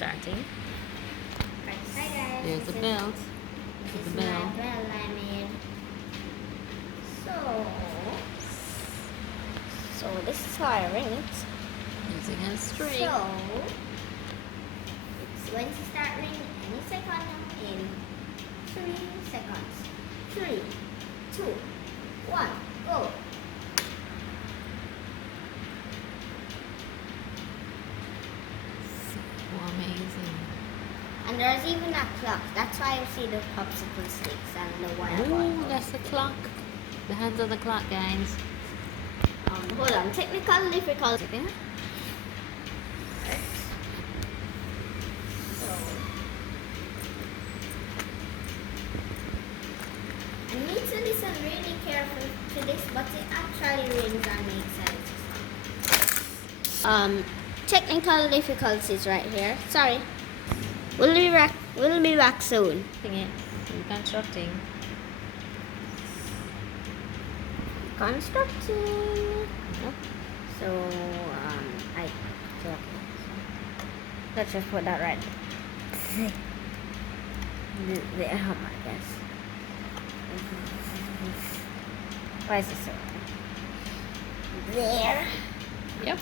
starting. Right, hi guys. There's the This belt. This The is bell. my bell I made. So this is how I ring it. Using a string. So it's going to start ringing any second in 3 seconds. 3, 2, 1, go. So amazing. And there's even a clock. That's why you see the popsicle sticks and the wire Oh, ball. that's the clock. The hands of the clock, guys. Hold on, technical difficulty. Okay. So, I need to listen really careful to this, but it actually rings and makes sense. Technical difficulties right here. Sorry. We'll be back soon. Reconstructing. Constructing. Yep. So, let's just put that right there, I guess. Why is it so? There. Yep.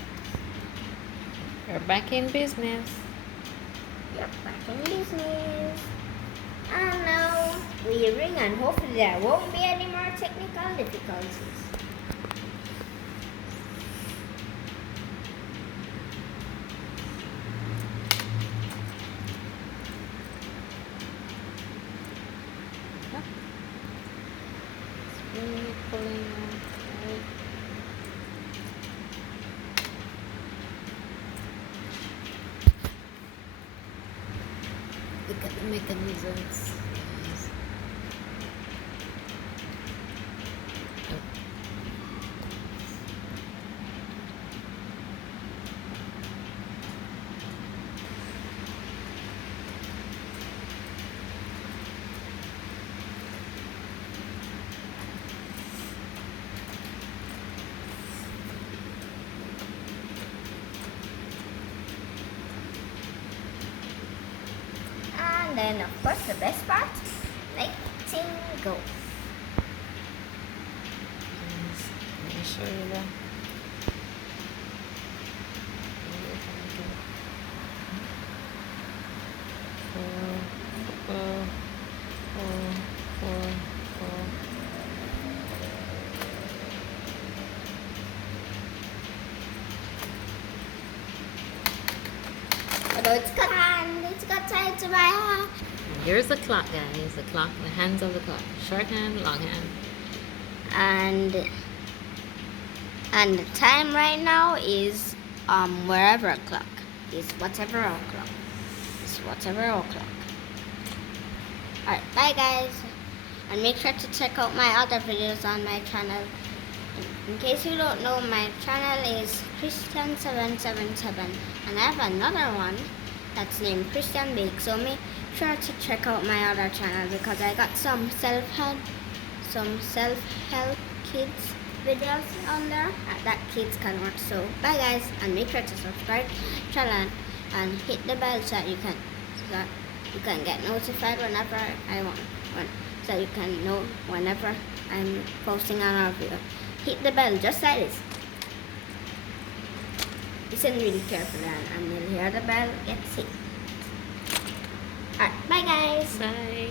We're back in business. Yep, back in business. And now we ring and hopefully there won't be any more technical difficulties. Yep. It's really pulling out. Right. Look at the mechanisms. Guys. Yep. And then of course the best part, letting go. Let me show you that. Although it's got tied to my hand. Here's the clock, guys. The clock, the hands of the clock. Short hand, long hand. And the time right now is wherever o'clock. Is whatever o'clock. It's whatever o'clock. Alright, bye guys. And make sure to check out my other videos on my channel. In case you don't know, my channel is Kristian777 and I have another one that's named Kristian Bake. So make sure to check out my other channel because I got some self-help kids videos on there that kids can watch. So bye guys, and make sure to subscribe to the channel and hit the bell so that you can get notified whenever I want, so you can know whenever I'm posting another video. Hit the bell just like this. Listen really carefully and you'll hear the bell get hit. Alright, bye guys. Bye.